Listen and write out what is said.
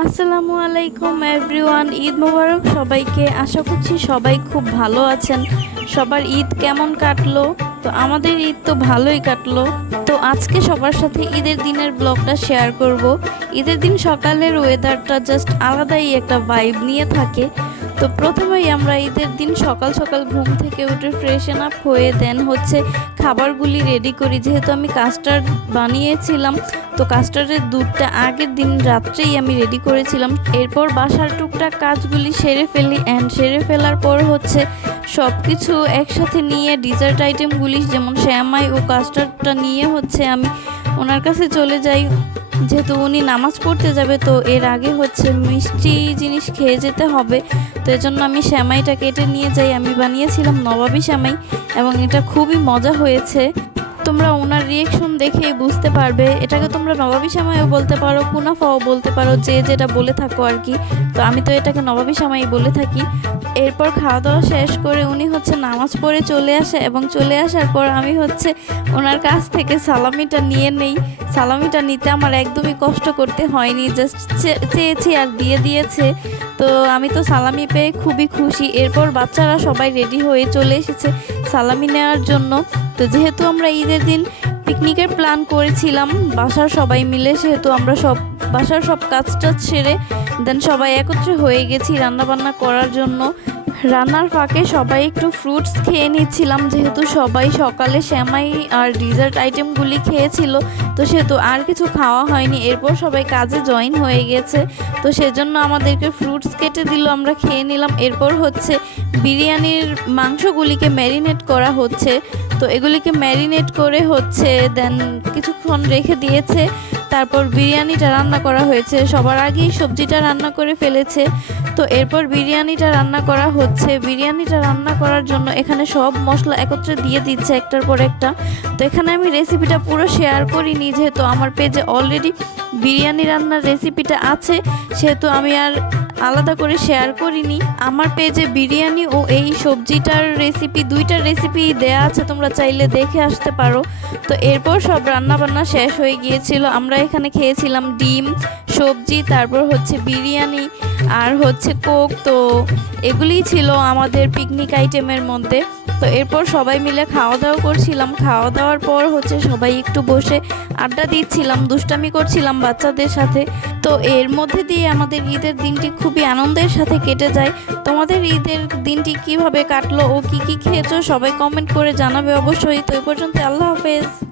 আসসালামু আলাইকুম এভরিওয়ান ঈদ মোবারক সবাইকে। আশা করছি সবাই খুব ভালো আছেন। সবার ঈদ কেমন কাটলো? তো আমাদের ঈদ তো ভালোই কাটলো। তো আজকে সবার সাথে ঈদের দিনের ব্লগটা শেয়ার করব। ঈদের দিন সকালের ওয়েদারটা জাস্ট আলাদাই একটা ভাইব নিয়ে থাকে। তো প্রথমেই আমরা ঈদের দিন সকাল সকাল ঘুম থেকে উঠে ফ্রেশন আপ হয়ে দেন হচ্ছে খাবারগুলি রেডি করি। যেহেতু আমি কাস্টার্ড বানিয়েছিলাম, তো কাস্টার্ডের দুধটা আগের দিন রাত্রেই আমি রেডি করেছিলাম। এরপর বাসার টুকটাক কাজগুলি সেরে ফেলি অ্যান্ড সেরে ফেলার পর হচ্ছে সব কিছু একসাথে নিয়ে ডিজার্ট আইটেমগুলি যেমন শ্যামাই ও কাস্টার্ডটা নিয়ে হচ্ছে আমি ওনার কাছে চলে যাই। যেহেতু উনি নামাজ পড়তে যাবে, তো এর আগে হচ্ছে মিষ্টি জিনিস খেয়ে যেতে হবে। তো এজন্য আমি শ্যামাইটা কেটে নিয়ে যাই। আমি বানিয়েছিলাম নবাবী শ্যামাই এবং এটা খুবই মজা হয়েছে। তোমরা ওনার রিয়েকশন দেখেই বুঝতে পারবে। এটাকে তোমরা নবাবী শ্যামাইও বলতে পারো, কুনাফাও বলতে পারো, যে যেটা বলে থাকো আর কি। তো আমি তো এটাকে নবাবী শ্যামাই বলে থাকি। এরপর খাওয়া দাওয়া শেষ করে উনি হচ্ছে নামাজ পড়ে চলে আসে এবং চলে আসার পর আমি হচ্ছে ওনার কাছ থেকে সালামিটা নিয়ে নেই। সালামিটা নিতে আমার একদমই কষ্ট করতে হয়নি জাস্ট চেয়েছি আর দিয়ে দিয়েছে। তো আমি তো সালামি পেয়ে খুবই খুশি। এরপর বাচ্চারা সবাই রেডি হয়ে চলে এসেছে সালামি নেওয়ার জন্য। তো যেহেতু আমরা ঈদের দিন পিকনিকের প্ল্যান করেছিলাম, বাসার সবাই মিলে, সেহেতু আমরা সব, বাসার সব কাজ টাজ সেরে দেন সবাই একত্রে হয়ে গেছি রান্নাবান্না করার জন্য। রান্নার ফাঁকে সবাই একটু ফ্রুটস খেয়ে নিচ্ছিলাম, যেহেতু সবাই সকালে শ্যামাই আর ডিজার্ট আইটেমগুলি খেয়েছিল, তো সেহেতু আর কিছু খাওয়া হয়নি। এরপর সবাই কাজে জয়েন হয়ে গেছে, তো সেজন্য আমাদেরকে ফ্রুটস কেটে দিল, আমরা খেয়ে নিলাম। এরপর হচ্ছে বিরিয়ানির মাংসগুলিকে ম্যারিনেট করা হচ্ছে, তো এগুলিকে ম্যারিনেট করে হচ্ছে দেন কিছুক্ষণ রেখে দিয়েছে। তারপর বিরিয়ানিটা রান্না করা হয়েছে, সবার আগেই সবজিটা রান্না করে ফেলেছে। তো এরপর বিরিয়ানিটা রান্না করা হচ্ছে। বিরিয়ানিটা রান্না করার জন্য এখানে সব মশলা একত্রে দিয়ে দিচ্ছে একটার পর একটা। তো এখানে আমি রেসিপিটা পুরো শেয়ার করিনি, যেহেতু আমার পেজে অলরেডি বিরিয়ানি রান্নার রেসিপিটা আছে, সেহেতু আমি আর আলাদা করে শেয়ার করিনি। আমার পেজে বিরিয়ানি ও এই সবজিটার রেসিপি দুইটার রেসিপি দেয়া আছে, তোমরা চাইলে দেখে আসতে পারো। তো এরপর সব রান্না বান্না শেষ হয়ে গিয়েছিল। আমরা এখানে খেয়েছিলাম ডিম, সবজি, তারপর হচ্ছে বিরিয়ানি। আর হচ্ছে কোক তো এগুলিই ছিল আমাদের পিকনিক আইটেমের মধ্যে। তো এরপর সবাই মিলে খাওয়া দাওয়া করছিলাম। খাওয়া দাওয়ার পর হচ্ছে সবাই একটু বসে আড্ডা দিচ্ছিলাম, দুষ্টামি করছিলাম বাচ্চাদের সাথে। তো এর মধ্যে দিয়ে আমাদের ঈদের দিনটি খুবই আনন্দের সাথে কেটে যায়। তোমাদের ঈদের দিনটি কীভাবে কাটলো ও কি কি খেয়েছো সবাই কমেন্ট করে জানাবে অবশ্যই। তো এ পর্যন্ত আল্লাহ হাফেজ।